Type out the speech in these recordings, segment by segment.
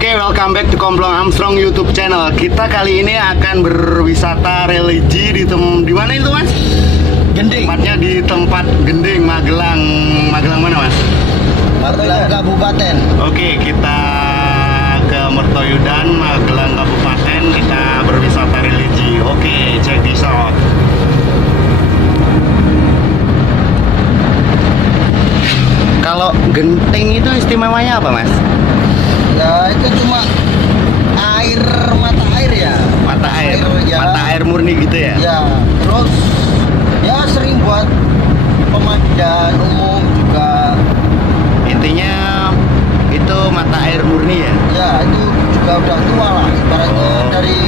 Oke, welcome back to Komplong Armstrong YouTube channel. Kita kali ini akan berwisata religi di mana itu, Mas? Gending. Tempatnya di tempat Gending, Magelang. Magelang mana, Mas? Magelang Kabupaten. Oke, kita ke Mertoyudan, Magelang Kabupaten. Kita berwisata religi. Oke, check this out. Kalau genting itu istimewanya apa, Mas? Ya itu cuma air, mata air ya. Mata air, ya. mata air murni gitu ya? Ya, terus ya sering buat pemandian umum juga. Intinya itu mata air murni ya? Ya itu juga udah tua lah. Ibaratnya dari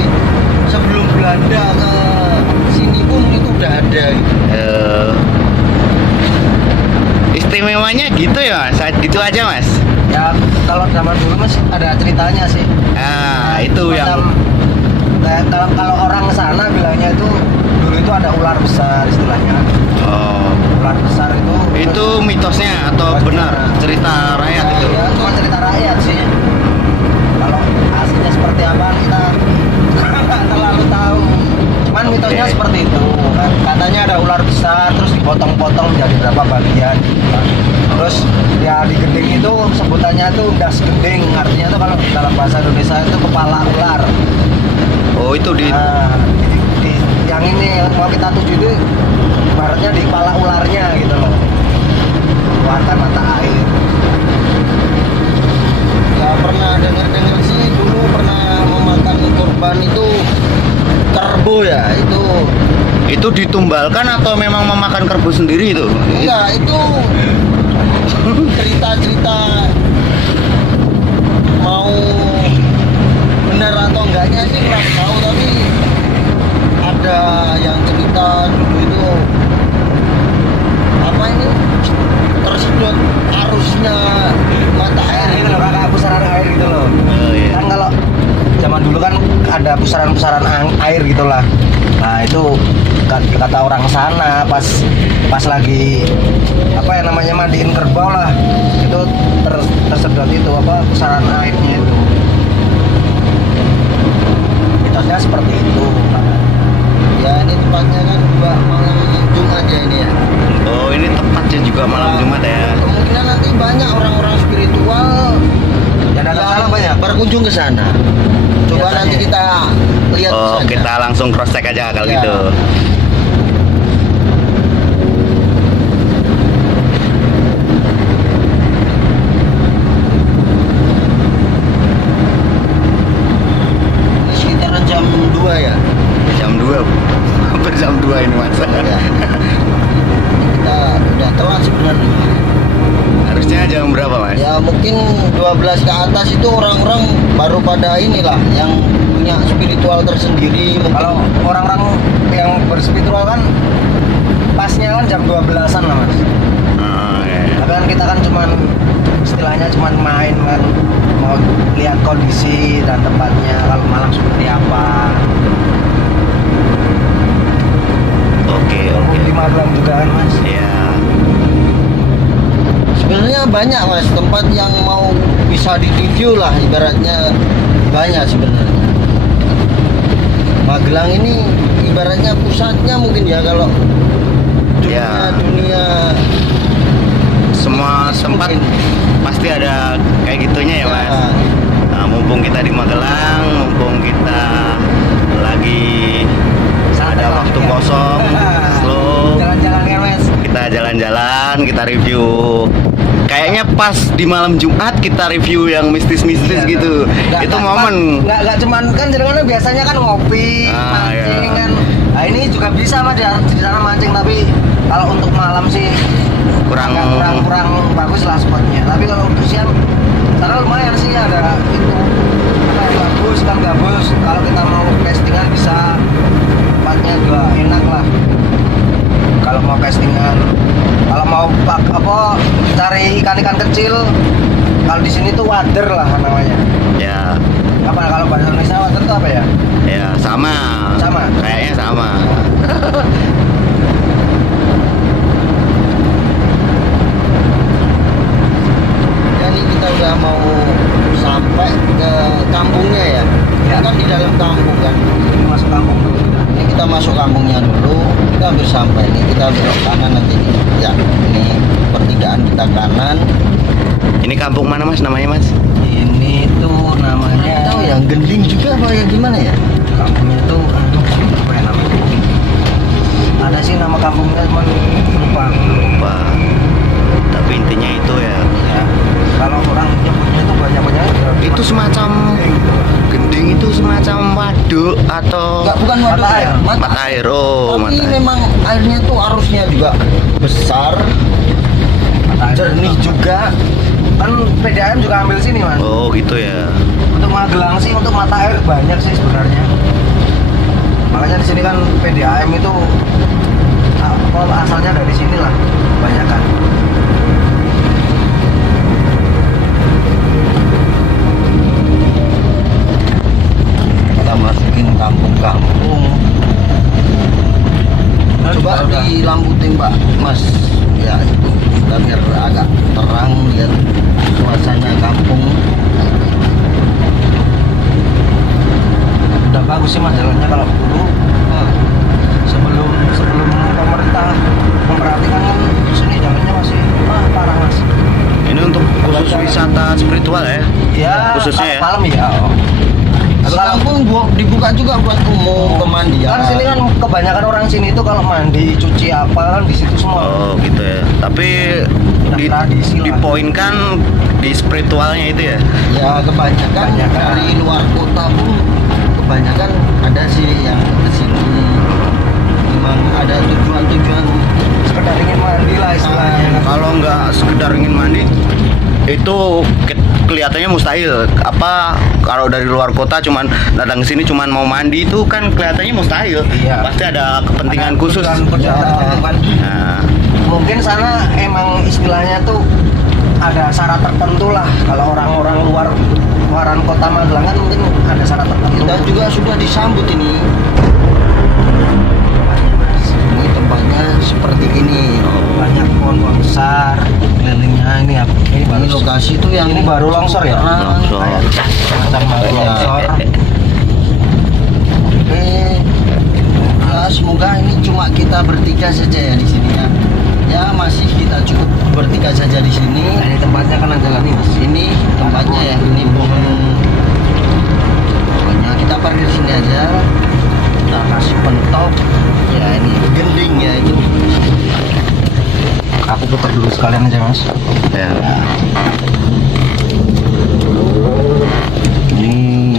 sebelum Belanda ke sini pun itu udah ada. Gitu. Istimewanya gitu ya, Mas? Gitu aja, Mas? Ya kalau zaman dulu mas ada ceritanya sih. Ah, itu yang kalau orang sana bilangnya itu dulu itu ada ular besar istilahnya. Ular besar itu mitosnya atau benar cerita rakyat itu? Ya cuma cerita rakyat sih. Kalau aslinya seperti apa kita nggak terlalu tahu. Cuman mitosnya seperti itu. Katanya ada ular besar terus dipotong-potong menjadi berapa bagian. Terus ya di gending itu sebutannya tuh das gending, artinya tuh kalau dalam bahasa Indonesia itu kepala ular. Oh, itu Yang ini yang mau kita tuju itu ibaratnya di kepala ularnya gitu loh, keluarkan mata air. Ya pernah dengar sih dulu pernah memakan korban itu kerbau ya itu ditumbalkan atau memang memakan kerbau sendiri itu? enggak, itu cerita-cerita mau benar atau enggaknya sih kurang tahu, tapi ada yang cerita dulu itu apa ini tersedot arusnya mata air gitu loh, kayak pusaran air gitu loh. Iya. Kan kalau zaman dulu kan ada pusaran-pusaran air gitulah. Nah itu kata orang sana pas lagi apa ya namanya mandiin kerbau lah, itu tersedot itu apa pusaran airnya itu. Mitosnya seperti itu. Ya ini tempatnya kan juga malam Jumat ya ini ya. Oh, ini tepatnya juga malam Jumat ya? Kemungkinan nanti banyak orang-orang spiritual yang datang sana banyak berkunjung ke sana. Coba Biasanya. nanti kita lihat Oh, saja. kita langsung cross check aja kalau Ya. gitu. Ini sekitaran jam 2 ya. Jam 2. Hampir jam 2 ini, Mas. Ya. Kita udah telat sebenarnya. Harusnya jam berapa, Mas? Ya mungkin 12 ke atas itu orang-orang baru pada inilah yang punya spiritual tersendiri. Kalau orang-orang yang berspiritual kan pasnya kan jam 12-an lah mas. Oh, iya. Tapi kan kita kan cuman istilahnya cuman main kan, mau lihat kondisi dan tempatnya kalau malam seperti apa. Oke. Di Magelang juga kan mas. Iya. Sebenarnya banyak mas tempat yang mau bisa dituju lah, ibaratnya banyak sebenarnya. Magelang ini ibaratnya pusatnya mungkin ya kalau dunia Semua tempat mungkin. pasti ada kayak gitunya ya, Mas. Nah, Nah, mumpung kita di Magelang, mumpung kita lagi ada waktu kosong, slow, jalan-jalan ya mas. kita jalan-jalan, kita review. Kayaknya pas di malam Jumat kita review yang mistis-mistis Iya, gitu. Itu momen. Nggak cuman kan jadi biasanya kan ngopi, mancing iya. kan. Nah ini juga bisa mas di sana mancing, tapi kalau untuk malam sih Kurang bagus lah spotnya. Tapi kalau untuk siang sana lumayan sih, ada itu apa yang bagus kan bagus. Kalau kita mau castingan bisa, tempatnya juga enak lah. Kalau mau castingan, kalau mau cari ikan-ikan kecil, kalau di sini tuh wader lah namanya. ya. Apa kalau bahasa Indonesia wader itu apa ya? Ya, sama. Sama? Kayaknya sama. Ya ini kita udah mau sampai ke kampungnya ya. Ya. Kan di dalam kampung kan. Ini masuk kampung dulu. Ini kita masuk kampungnya dulu. Kita hampir sampai nih. Kita belok kanan nanti nih. Ya, ini pertigaan kita kanan. Ini kampung mana mas namanya mas? Ini tuh namanya Tahu yang Gending juga apa yang gimana ya? kampungnya tuh apa ya namanya? Ada sih nama kampungnya cuman lupa. Lupa. Tapi intinya itu ya. Ya. Kalau orang nyebutnya itu banyak-banyak Itu semacam gending itu semacam waduk atau Enggak, bukan waduk Mata ya. air. mata air. Oh, Tapi mata air. memang airnya tuh arusnya juga besar, jernih juga. Kan PDAM juga ambil sini man. Oh gitu ya. Untuk Magelang sih untuk mata air banyak sih sebenarnya. Makanya di sini kan PDAM itu asalnya dari sini lah banyak kan. Kita masukin kampung-kampung. Coba dilamputin Pak Mas. Ya itu kita biar agak terang lihat suasana kampung. Udah bagus sih mas jalannya kalau dulu sebelum pemerintah memperhatikan kan di sini jalannya masih parah mas. Ini untuk khusus wisata spiritual ya? Ya Khususnya ya? malam ya. Tapi kalau Kampung dibuka juga buat umum pemandian. kan sini kan kebanyakan orang sini itu kalau mandi cuci apa kan di situ semua. Oh gitu ya. Tapi di, Tradisi lah. dipoinkan di spiritualnya itu ya. Ya kebanyakan dari luar kota pun kebanyakan ada sih yang kesini. Memang ada tujuan-tujuan. Sekedar ingin mandi lah istilahnya. Kalau nggak sekedar ingin mandi itu kelihatannya mustahil. Apa kalau dari luar kota cuman datang ke sini cuman mau mandi itu kan kelihatannya mustahil. Iya. Pasti ada kepentingan khusus. Kebutuhan tertentu kan. Nah, Mungkin sana emang istilahnya tuh ada syarat tertentu lah. Kalau orang-orang luaran kota Magelang kan mungkin ada syarat tertentu. Dan juga sudah disambut ini. Ini tempatnya seperti ini. Banyak pohon-pohon besar kelilingnya ini apa? Ini Ini lokasi tuh yang ini baru longsor ya? Longsor. Kayak semacam baru Iya. longsor. Oke. Ya semoga ini cuma kita bertiga saja ya di sini ya. Ya masih kita cukup bertiga saja di sini. Nah, ini tempatnya kan jalan ini mas. Ini tempatnya ya, ini pohon. Pokoknya kita parkir sini aja. Kita kasih pentop. Ya ini gending ya itu. Aku putar dulu sekalian aja mas. ya. Ini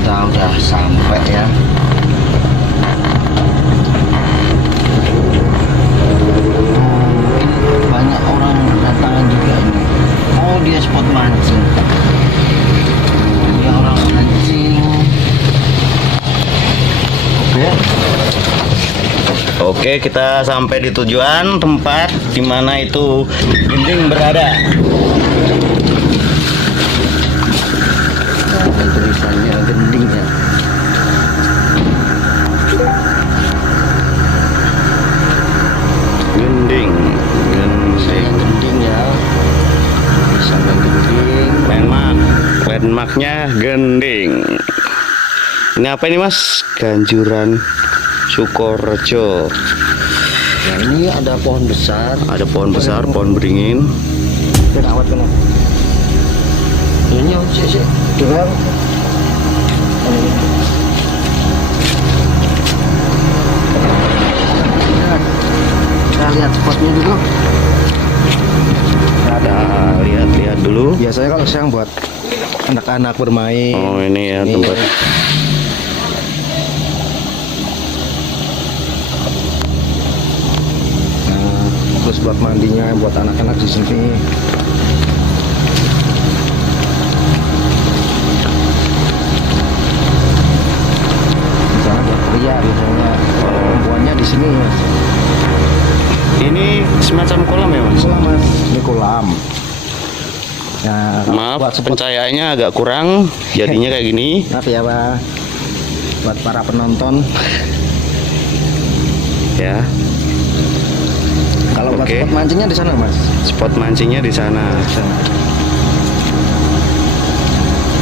kita udah sampai ya. Ini banyak orang berdatangan juga ini. Oh dia spot mancing. Ini orang mancing. Oke. Oke, kita sampai di tujuan tempat di mana itu gending berada. Nah, ini tulisannya gending ya. Gending, Saya gending. gending ya. Tulisannya gending. Landmarknya gending. Ini apa ini mas? Ganjuran Sukorejo. Nah ini ada pohon besar. Ada pohon besar, pohon beringin. Awat kena. Ini sih Dengar. kita lihat spotnya dulu. Ada lihat-lihat dulu. Biasanya kalau siang buat anak-anak bermain. Oh ini ya Ini. tempat. Nah, terus buat mandinya buat anak-anak di sini. Misalnya buat pria biasanya perempuannya di sini mas. Ini semacam kolam ya mas? Kolam mas. Ini kolam. Nah, Maaf, buat spot pencahayaannya agak kurang, jadinya kayak gini. maaf ya pak. Buat para penonton. Ya, Kalau Oke. Spot mancingnya di sana, Mas. Spot mancingnya di sana.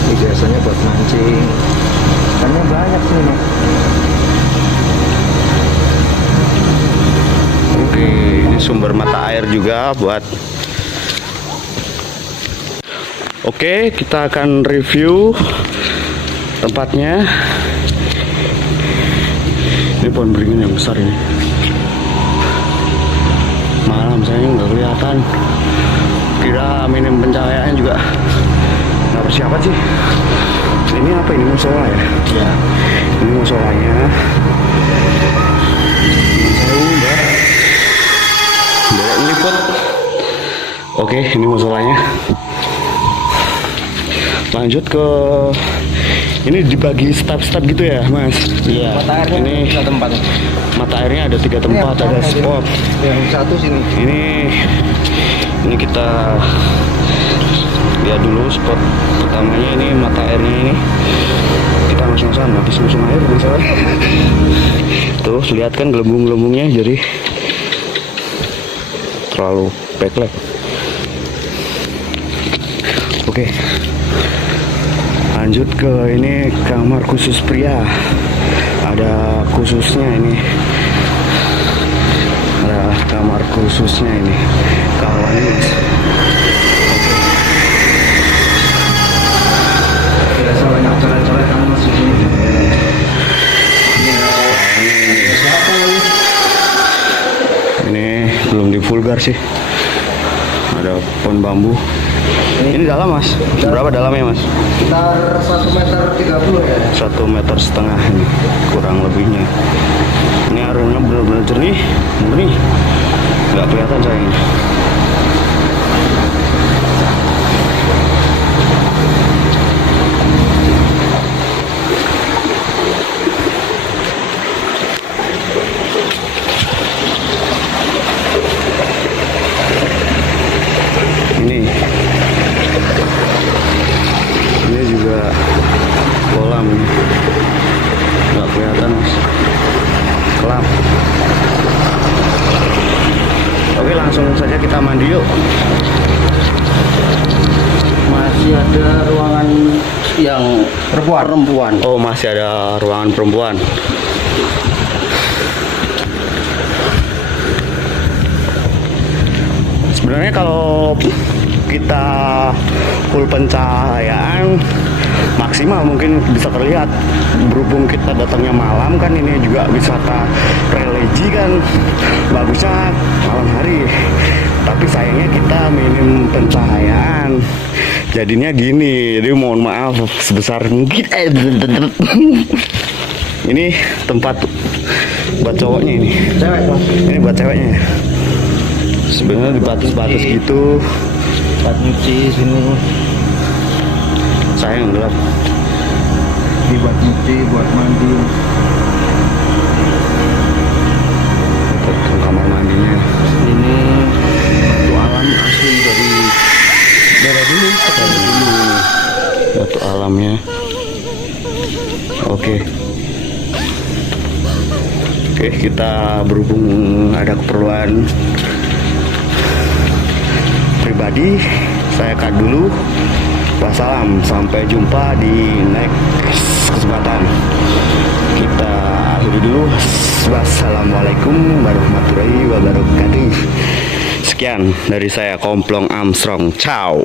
Ini biasanya buat mancing. Ikannya banyak sih, Mas. Oke, ini sumber mata air juga buat. Oke, kita akan review tempatnya. Ini pohon beringin yang besar ini. Malam saya nggak kelihatan. Kira minim pencahayaan juga nggak persiapan sih. Ini apa ini, musola ya? Ya. Ini musolanya. Mbak ngeliput. Oke, ini musolanya. Lanjut ke ini dibagi step-step gitu ya, Mas? Iya. Mata airnya Ini ada tempat. mata airnya ada 3 tempat, Ini ada spot. Yang satu sini. Ini kita lihat dulu spot pertamanya. Ini mata airnya ini. Kita langsung sana, habis langsung air misalnya. Tuh, lihat kan gelembung-gelembungnya, jadi terlalu backlight. Oke. Lanjut ke ini kamar khusus pria. Ada khususnya ini. Ada kamar khususnya ini. Kawan ini. Biasa banyak coret-coretan Mas di sini. Ini belum divulgar sih. Ada pohon bambu. Ini dalam, Mas. Berapa dalamnya, Mas? Sekitar 1,30 meter ya. 1,5 meter ini kurang lebihnya. Ini airnya benar-benar jernih, murni, nggak kelihatan sayangnya. Ini juga kolam, nggak kelihatan, Mas. Kelam. Oke, langsung saja kita mandi yuk. Masih ada ruangan yang perempuan. Oh, masih ada ruangan perempuan. Sebenarnya kalau kita full pencahayaan maksimal mungkin bisa terlihat, berhubung kita datangnya malam kan, ini juga wisata religi kan, bagusnya malam hari. Tapi sayangnya kita minim pencahayaan, jadinya gini. Jadi mohon maaf sebesar mungkin. Ini tempat buat cowoknya ini. Cewek, Mas. Ini buat ceweknya. Sebenarnya dibatas-batas gitu. Buat nyuci sini. Sayang gelap. Ini buat nyuci, buat mandi. Ke kamar mandinya. Ini Batu alam asli dari daerah dulu. batu alamnya. Oke, kita berhubung ada keperluan pribadi, saya cut dulu. Wassalam, sampai jumpa di next kesempatan. Kita akhiri dulu. Wassalamualaikum warahmatullahi wabarakatuh. Sekian dari saya, Komplong Armstrong. Ciao.